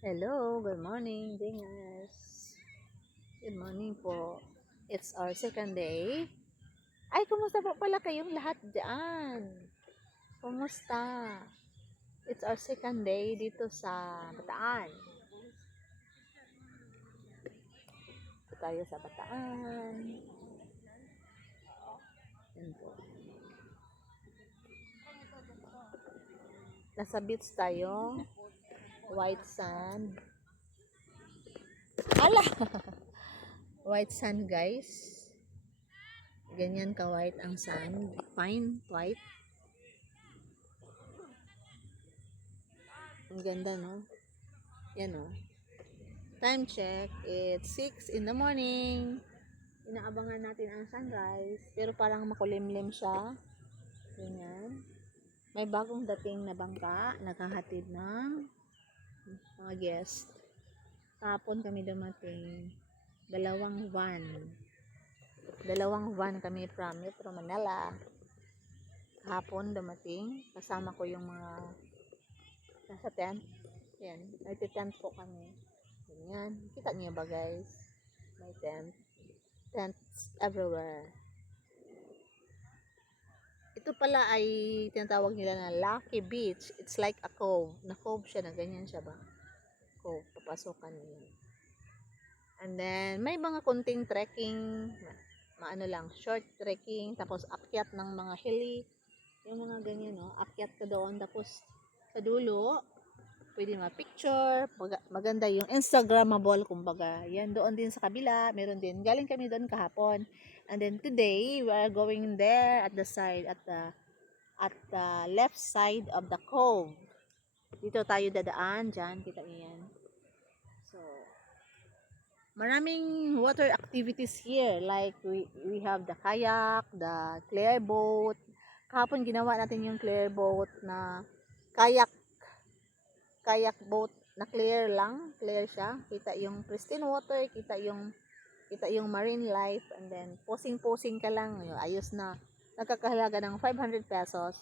Hello, good morning, Dingers. Good morning po. It's our second day. Ay, kumusta po pala kayong lahat dyan? Kumusta? It's our second day dito sa Bataan. Dito tayo sa Bataan. Yan po. Nasa beach tayo. White sand. Ala! White sand, guys. Ganyan ka-white ang sand. Fine, white. Ang ganda, no? Yan, no? Time check. It's 6 in the morning. Inaabangan natin ang sunrise. Pero parang makulimlim siya. Ganyan. May bagong dating na bangka. Naghahatid ng mga guest. Kahapon kami dumating. Dalawang van kami from Metro Manila. Kahapon dumating. Kasama ko yung mga nasa tent. Yan. Nagtitent po kami. Ganyan. Kita niyo ba, guys? May tent. Tents everywhere. Ito pala ay tinatawag nila na Lucky Beach. It's like a cove. Na-cove siya na ganyan siya ba? Cove. Papasokan nila. And then, may mga kunting trekking. Maano lang, short trekking. Tapos, akyat ng mga hilly. Yung mga ganyan, no? Akyat ka doon. Tapos, sa dulo, pwede ma-picture. Maganda yung Instagrammable, kumbaga. Yan, doon din sa kabila. Meron din. Galing kami doon kahapon. And then today, we are going there at the side, at the left side of the cove. Dito tayo dadaan. Diyan, kita niyo yan. So, maraming water activities here. Like, we have the kayak, the clear boat. Kahapon ginawa natin yung clear boat na kayak boat na clear lang, clear siya. Kita yung pristine water, kita yung marine life, and then posing ka lang, ayos na. Nagkakahalaga ng 500 pesos.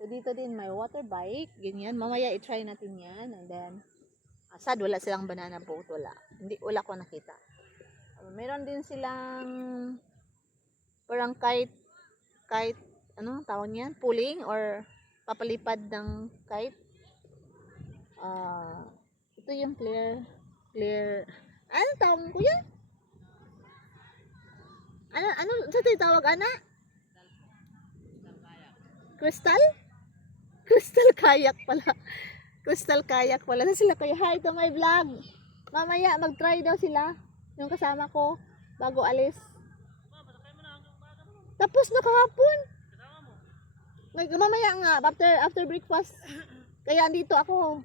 So dito din may water bike, ganyan. Mamaya i-try natin yan, and then sad wala silang banana boat, wala ko nakita. Meron din silang parang kite, ano tawag niyan, pulling or papalipad ng kite. Ito yung clear, ano tawag ko yan? Ano sa tawag, ana? Crystal kayak pala. Crystal kayak pala. Saan sila kayo? Hi to my vlog. Mamaya mag-try daw sila. Yung kasama ko bago alis. Tapos na kahapon. Mamaya nga after breakfast. Kaya andito ako.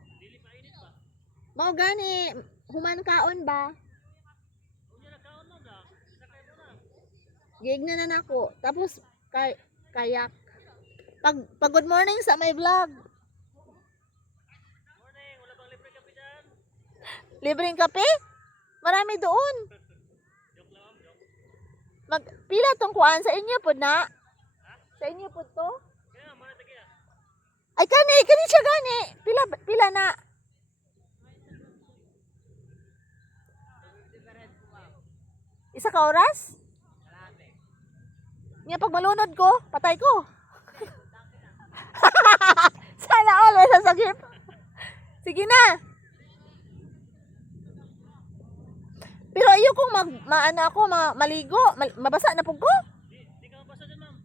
Mao gani human kaon ba? Gigna na nako. Tapos kayak. Pag good morning sa my vlog. Morning, wala bang libre kape dyan? Libreng kape? Marami doon. Joke lang. Pila tong kuan sa inyo pod na? Sa inyo pod to? Kaya, mana tagiya. Ay kani siya gani. Pila na? Isa ka oras? Niya pag malunod ko, patay ko. Sana all may sasagip. Sige na. Pero ayokong maligo, mabasa na po ko. Di ka mabasa dyan, ma'am.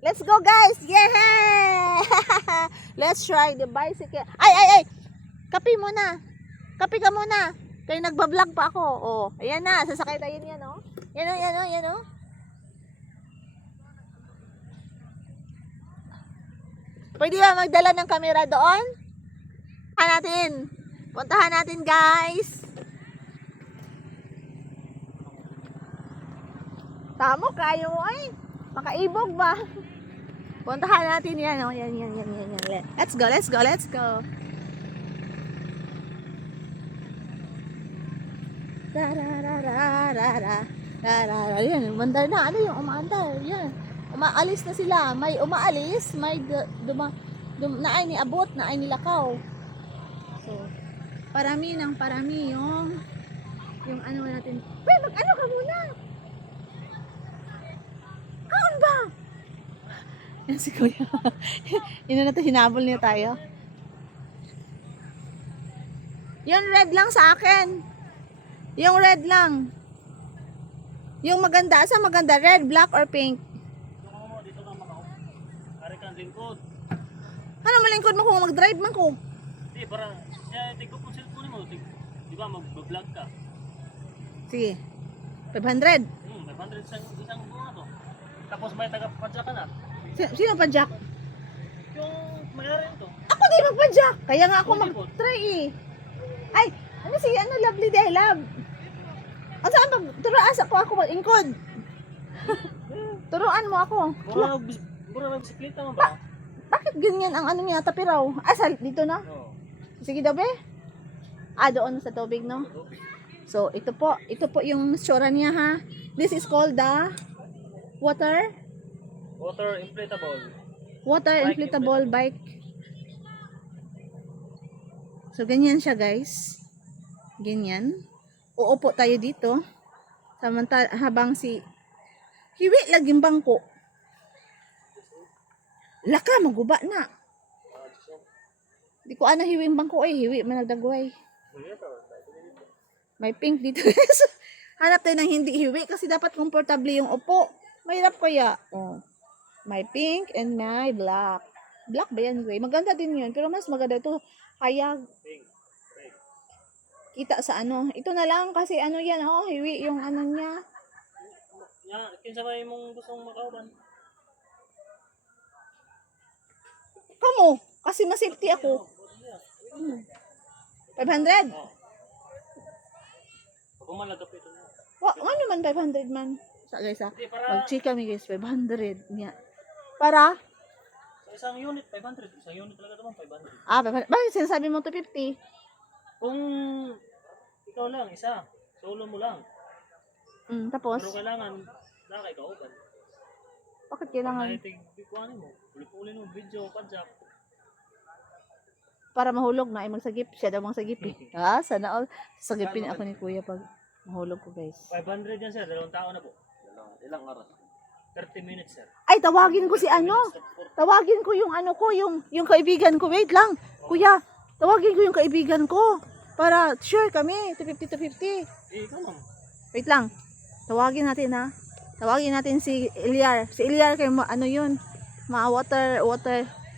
Let's go, guys. Yeah! Let's try the bicycle. Ay. Kape muna. Kape ka muna. Kaya nagbablog pa ako. Oh, ayan na, sasakay tayo niyan, oh. Yan oh. Pwede ba magdala ng camera doon? Puntahan natin, guys. Tamo kayo mo ay. Makaibog ba? Puntahan natin yan, oh. Yan. Let's go. Yan, umandar na. Ano yung umaandar? Yan. Umaalis na sila. May umaalis, may naay ni abot, naay ni lakaw. So, parami ng parami yung ano natin. Uy, mag-ano ka muna? Kaon ba? Yan si Kuya. Yun na natin, hinabol niya tayo. Yung red lang sa akin. Yung red lang. Yung maganda. Asa maganda? Red, black, or pink? Dito ka makaw. Ari ka lingkod. Ano malingkod mo kung mag-drive man ko? Di, para siya tigko po cellphone mo. Di ba, mag-vlog ka. Sige. 500. 500 isang buwan to. Tapos may taga-padya ka na. Sino pa Jack? Yung mayroon to. Ako di magpa-Jack. Kaya nga ako Pwede po. mag-try eh. Ay, ano si ano lovely day love? Ang saan ba? Turuan ako mag-ingkod. Turuan mo ako. Mura ng bisikleta mo ba? Bakit ganyan ang ano niya tapiraw? Asal dito na? Oo. Sige daw be. Doon sa tubig no. So ito po yung tsura niya ha. This is called the water inflatable bike. So ganyan siya guys. Ganyan. Uupo tayo dito. Samantala habang si hiwi laging bangko. Laka maguba na. Di ko ana hiwing bangko ay hiwi man nagdagway. May pink dito. Hanap tayo ng hindi hiwi kasi dapat komportable yung upo. Mahirap kaya. Oh. May pink and may black. Black ba yan, gray? Maganda din yun. Pero mas maganda ito. Hayag. Kita sa ano. Ito na lang kasi ano yan. Oh, hiwi yung ano niya. Kinsa ba mong gustong makauban? Kamo. Kasi mas safety ako. 500? Pumalagap ito na. Ano man 500 man? Sa guys ha. Hindi, para Mag-check kami guys. 500 niya. Para? sa isang unit, 500. Isang unit talaga naman, 500. 500. Bakit sinasabi mo 250? Kung ikaw lang, isa, solo mo lang. Tapos? Pero kailangan, nakay kauban. Bakit kailangan? Nahitig, bikuhanin mo. Uli-uli mo, video, padjak. Para mahulog na ay magsagip. Siya daw magsagip eh. Sana all. Sagipin ako ni kuya pag mahulog ko guys. 500 yan sir, 2 tao na po. Ilang oras? 30 minutes sir. Ay, tawagin ko si ano. Tawagin ko yung ano ko, yung kaibigan ko. Wait lang. Kuya, tawagin ko yung kaibigan ko. Para sure kami. 250 to 50. Ikaw ma'am. Wait lang. Tawagin natin ha. Tawagin natin si Ilyar. Si Ilyar kay ano yun. Water.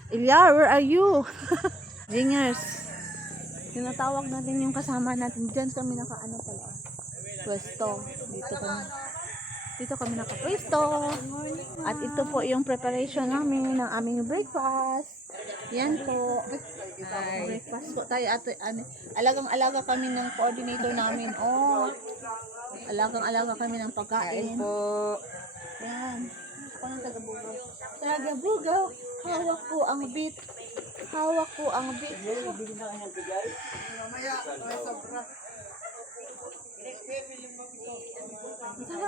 Ilyar, where are you? Jingers. Tinatawag natin yung kasama natin. Diyan kami nakaano pala. Pwesto. Dito kami nakapwesto. At ito po yung preparation namin ng aming breakfast. Yan po. Breakfast po tayo. At alagang-alaga kami ng coordinator namin. Alagang-alaga kami ng pagkain. Yan. Ako ng taga-bugaw. Taga-bugaw. Hawak ko ang beat. Sarap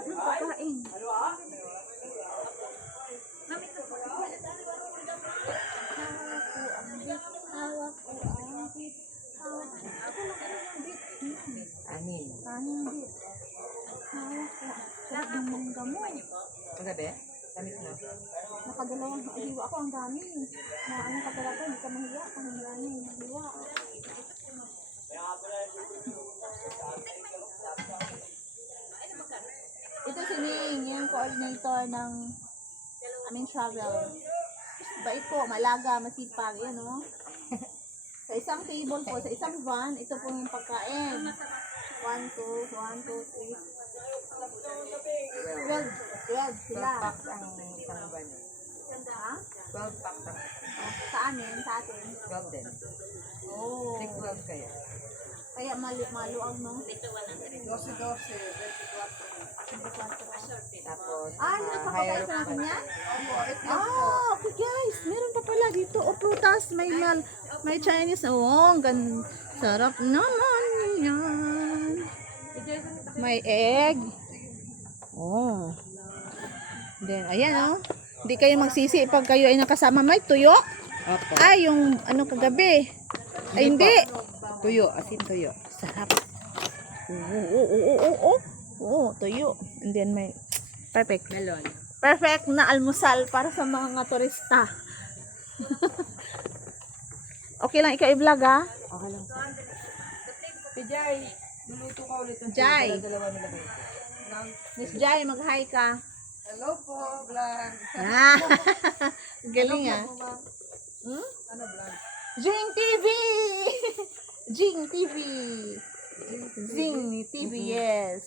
ng pagkain. Hawak ko ang beat. Anin. Kanin beat. Hawak ko. Sarap ng mangga mo. Magabi? Tamis na. Nakadalawang hiwa ako, ang dami. Ano ka talaga, hindi ka mahiya. Ang dami, hiwa. Ito si Ning, yung coordinator ng aming travel. Bait po, malaga, masipag, yan o. Sa isang table po, sa isang van, ito po yung pagkain. 1, 2, 3. 12 sila. 12 packs ang isang ban. Ha? 12 packs ang Sa amin, sa atin. 12 din. Oh. 12 kayo. Kaya maluag, no? 12, 24. Tapos, Napapakain sa natin yan? Okay guys. Meron pa pala dito. Prutas. May Chinese. Sarap naman yan. May egg. Then, ayan Hindi kayo magsisi pag kayo ay nakasama. May tuyo. Opo. Ay, yung ano kagabi. Ay, hindi. Tuyo, asin tuyo. Sarap. Oo, tuyo. And then may perfect. Melon. Perfect na almusal para sa mga turista. Okay lang ikaw i-vlog ha? Okay lang po. Si Jai, luluto ka ulit ng Jai. dalawa nila ba? Miss Jai, mag-hi ka. Hello po, vlog. Ah, galing ah. Hmm? Ano vlog? Jing TV! Jing TV! Zing TV, yes.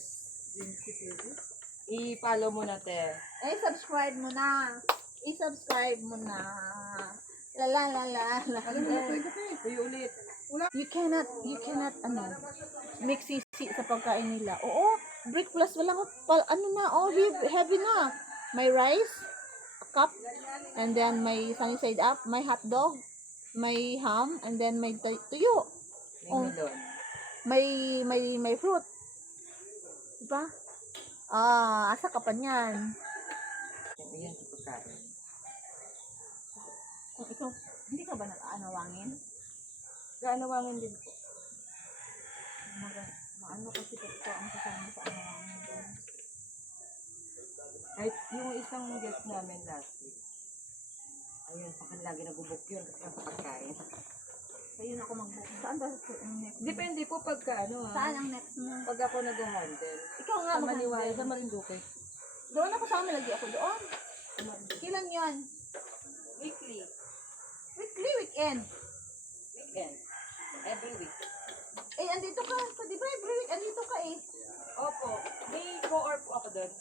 I-follow mo na, te. I-subscribe mo na. I-subscribe mo na. La la la la la. Tuyo ulit. You cannot, mix sisi sa pagkain nila. Oo, break plus walang, heavy na. May rice, a cup, and then may sunny side up, may hot dog, may ham, and then may tuyo. May melon. May fruit. Diba? Asa ka pa niyan? Ayan sa pagkain. Kung ikaw, hindi ka ba nag-aanawangin? Gaanawangin din po. Maano kasi ito ang kasama sa anawangin. Kahit yung isang guest namin last week, ayun, pakan lagi nagubok yun kasi sa pagkain. Ayun ako mag-book. Saan ba ang next? Depende po pagka ano Saan ha. ang next mo? Pag ako nag-handle. Ikaw nga Sa Maniwala, sa mag-handle. Marinduque. Doon ako sa lagi ako doon. Kailan yun? Weekly. Weekly, weekend. Weekend. Every week. Eh, andito ka. Di ba every week andito ka eh? Opo. May co-or po ako doon.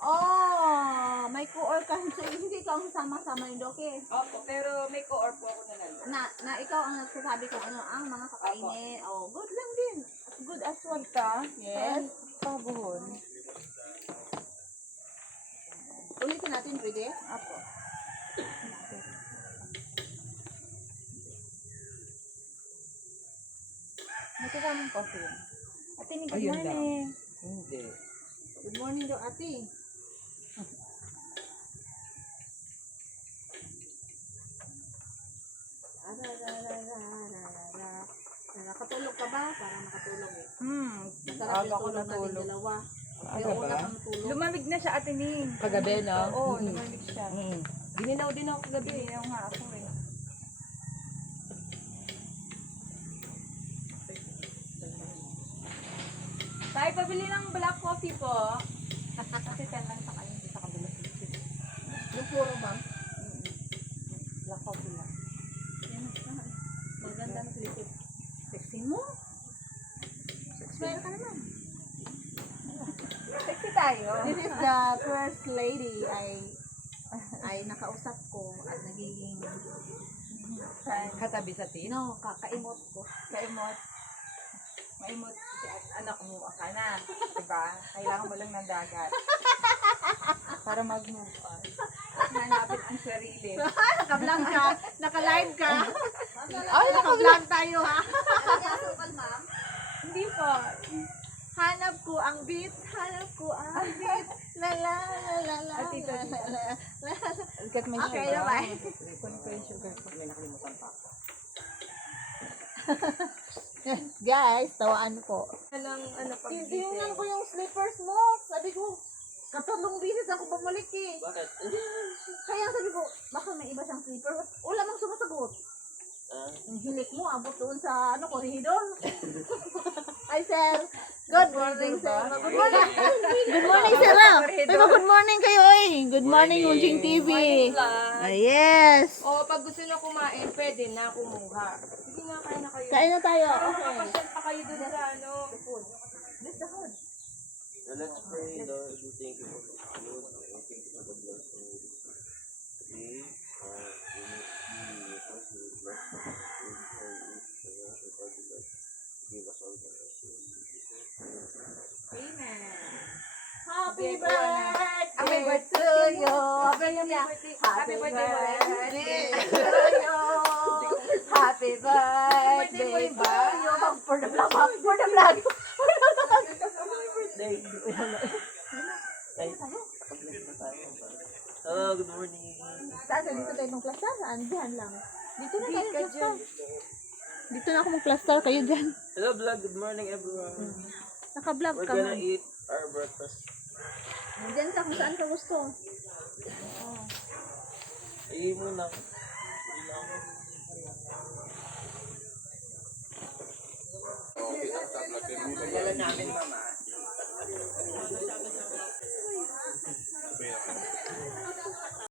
Oh, may co-or ka. So, hindi ka ang sama-sama yung doke. Opo, pero may co-or po ako na nandun. Na ikaw ang nagsasabi kung ano ang mga kakainin. Oh, good lang din. As good as well. Yes. Pabuhon. Ulitin natin, pwede? Opo. Nagkasama ng coffee. Ate, good Ayun lang. morning. Hindi. Good morning daw, ate. Nakatulog ka ba? Para makatulog eh. Masarap Aga yung ko tulog natin natulog. dalawa. Aga Kaya una ba? kang tulog. Lumamig na siya ate Ning. Kagabi, no? Oo, lumamig siya. Gininaw din ako kagabi. Gininaw nga ako eh. Tayo, pabili ng black coffee po. Kasi 10 lang sa kayo, hindi sa kabila. Yung puro ba? Black coffee lang. Maganda na clip. Sexy mo? Smile ka naman. Sexy tayo. This is the first lady ay nakausap ko at nagiging Katabi sa tin. kakaimot ko. Kaimot. Maimot si anak mo ka na. Diba? Kailangan mo lang ng dagat. Para mag-move on. Hanapin ang sarili. Naka-vlog ka, naka-live ka. Ay, Naka-vlog tayo ha. Hindi po. Hanap ko ang beat, hanap ko ang beat. La la la la la. At ito, la, la, la. Got my Okay, sugar. bye. Kunin ko yung sugar ko. May nakalimutan pa ako. Guys, tawaan ko. Walang ano pag Tinignan ko yung slippers mo. Sabi ko, katatlong bisis ako bumalik eh. Bakit? Kaya sabi ko, baka may iba siyang slipper. Wala mang sumasagot. Ang hilik mo, abot doon sa korridor. Hi, sir. Good morning, sir. Good morning. Good morning, sir. Pero good morning kayo, eh. Good morning, Unjing TV. Yes. O, pag gusto nyo kumain, pwede na kumuha. Sige nga, kain na kayo. Kain na tayo. Para Okay. makapasyal pa kayo dun sa ano. Bless the hood. So let's pray, Lord. We thank you for the food. We thank you for the blessing. Today, we need to bless you. Bless us. Give us all the blessings. Amen. Happy Happy birthday birthday to you. Happy birthday. to you. Happy birthday to you. For the vlog. For the vlog. Hello, good morning. Saan? Dito tayo ng plaza? Saan? Diyan lang. Dito na tayo ng plaza. Dito na ako mag-plaster, kayo dyan. Hello vlog, good morning everyone. Naka-vlog We're ka gonna man. eat our breakfast. Diyan sa kung saan ka gusto. Ay muna. Hindi na ako. Kilala namin mama.